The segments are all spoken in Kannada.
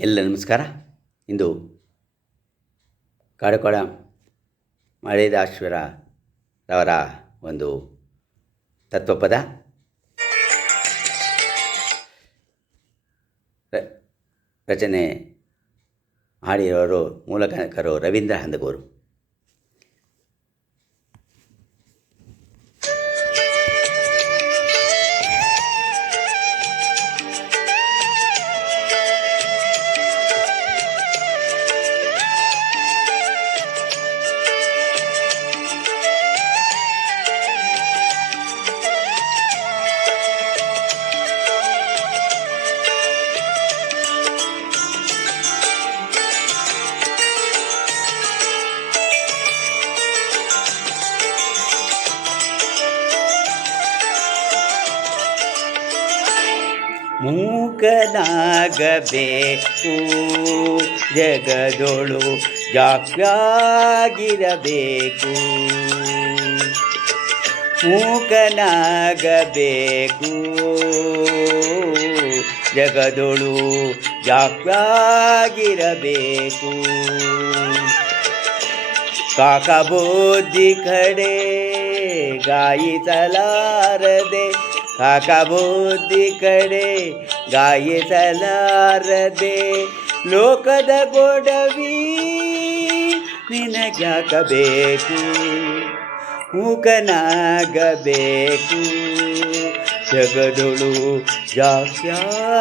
ಎಲ್ಲ ನಮಸ್ಕಾರ. ಇಂದು ಮಳೆದಾಶ್ವರ ರವರ ಒಂದು ತತ್ವಪದ. ರಚನೆ ಹಾಡಿರೋರು ಮೂಲಕರು ರವೀಂದ್ರ ಹಂದಗೂರು. ಮೂಕನಾಗಬೇಕು ಜಗದೊಳು ಜಾಕ್ಯಾಗಿರಬೇಕು ಮೂಕನಾಗಬೇಕು. ಜಗದೊಳು ಜಾಕ್ಯಾಗಿರಬೇಕು ಕಾಕಬೋದಿ ಕಡೆ ಗಾಯಿಸಲಾರದೆ ಕಾಕಬೋದಿ ಕಡೆ ಗಾಯಿಸಲಾರದೆ ಲೋಕದ ಗೊಡವಿ ನಿನಗಾಗಬೇಕು ಮೂಕನಾಗಬೇಕು? ಜಗದೊಳು ಜಾಕ್ಯಾಕಿರಬೇಕು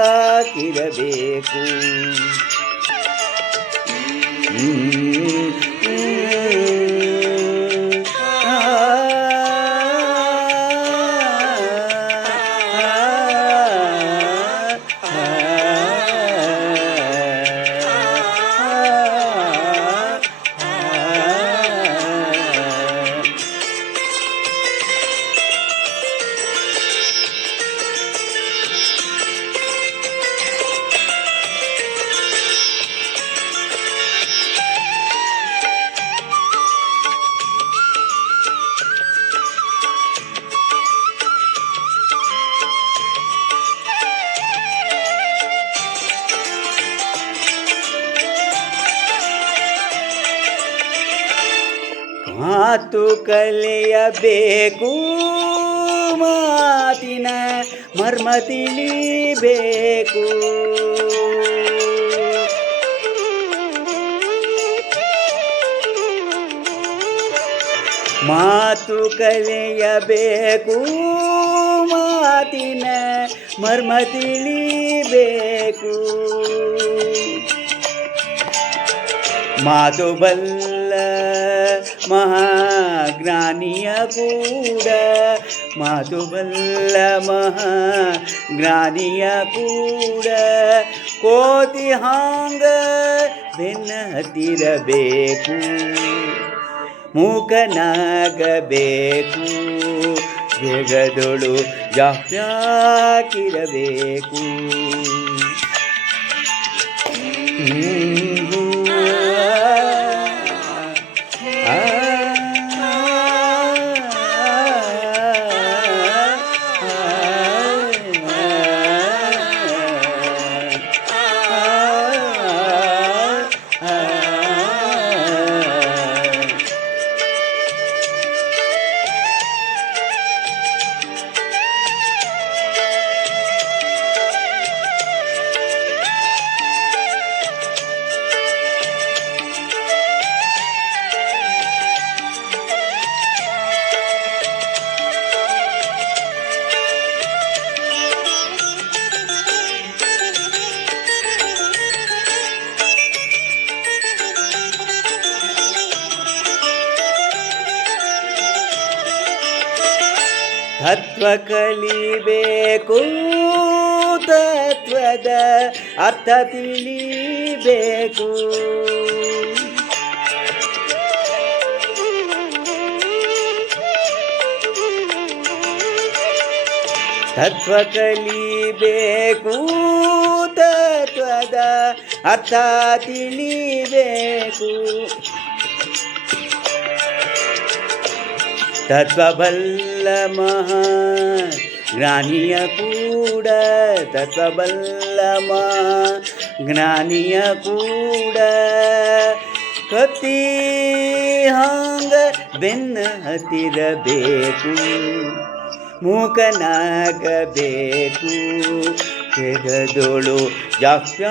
ಮಾತು ಕಲಿಯಬೇಕು. ಮಾತಿನ ಮರ್ಮ ತಿಳಿಬೇಕು. ಮಾತು ಕಲಿಯಬೇಕು. ಮಾತಿನ ಮರ್ಮ ತಿಳಿಬೇಕು. ಮಾತು ಬಲ್ಲ ಮಹಾಜ್ಞಾನಿಯ ಕೂಡ ಮಾತು ಬಲ್ಲ ಮಹಾಜ್ಞಾನಿಯ ಕೂಡ ಕೋತಿ ಹಾಂಗ ಬೆನ್ನ ಹತ್ತಿರಬೇಕು ಮೂಕನಾಗಬೇಕು ಜಗದೊಳು ಜಾಕ್ಯಾಕಿರಬೇಕು ತತ್ವ ಕಲಿಬೇಕು ತತ್ವದ ಅರ್ಥ ತಿಳಿಬೇಕು. ತತ್ವ ಕಲಿಬೇಕು ತತ್ವದ ಅರ್ಥ ತಿಳಿಬೇಕು. ತತ್ವಬಲ್ಲ ಮಹಾ ಜ್ಞಾನಿಯ ಕೂಡ ತತ್ವಬಲ್ಲ ಮಹಾ ಜ್ಞಾನಿಯ ಕೂಡ ಕತಿ ಹಾಂಗ ಬೆನ್ನ ಹತ್ತಿರಬೇಕು ಮೂಕನಾಗಬೇಕು ಕೆಗದೋಳು ಜಾಕ್ಯಾಕಿರಬೇಕು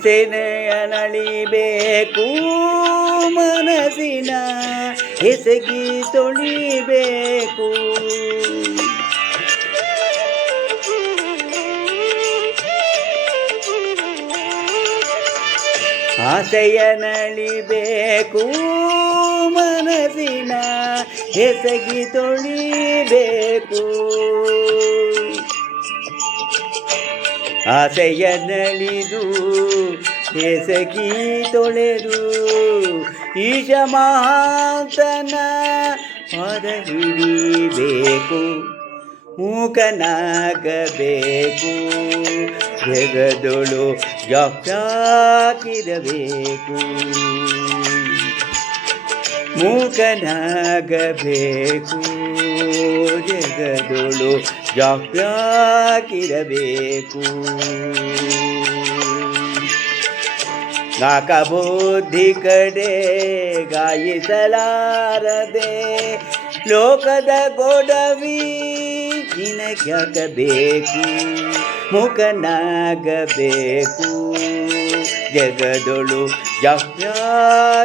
ಆಸೆನೆಯನಳಿಬೇಕು ಮನಸ್ಸಿನ ಹೆಸಗಿ ತೊಳಿಬೇಕು. ಆಸೆಯ ನಳಿಬೇಕು ಮನಸ್ಸಿನ ಹೆಸಗಿ ತೊಳಿಬೇಕು. ಆಸೆಯ ನಳಿದು ಹೆಸಗಿ ತೊಳೆದು ಈಶ ಮಹಾಂತನ ಹೊರ ಹಿಡಿಬೇಕು ಮೂಕನಾಗಬೇಕು ಜಗದೊಳು ಜಾಕಿರಬೇಕು ಮೂಕನಾಗಬೇಕು ಜಗದೊಳು ಜಾಕ್ಯಾಕಿರಬೇಕು ನಾಕ ಬುದ್ಧಿ ಕಡೆ ಗಾಯಿಸಲಾರದೆ ಲೋಕದ ಗೊಡವಿ ನಿನಗ್ಯಾಗಬೇಕು ಮುಖನಾಗಬೇಕು ಜಗದೊಳು ಜಾಕ್ಯಾಕಿರಬೇಕು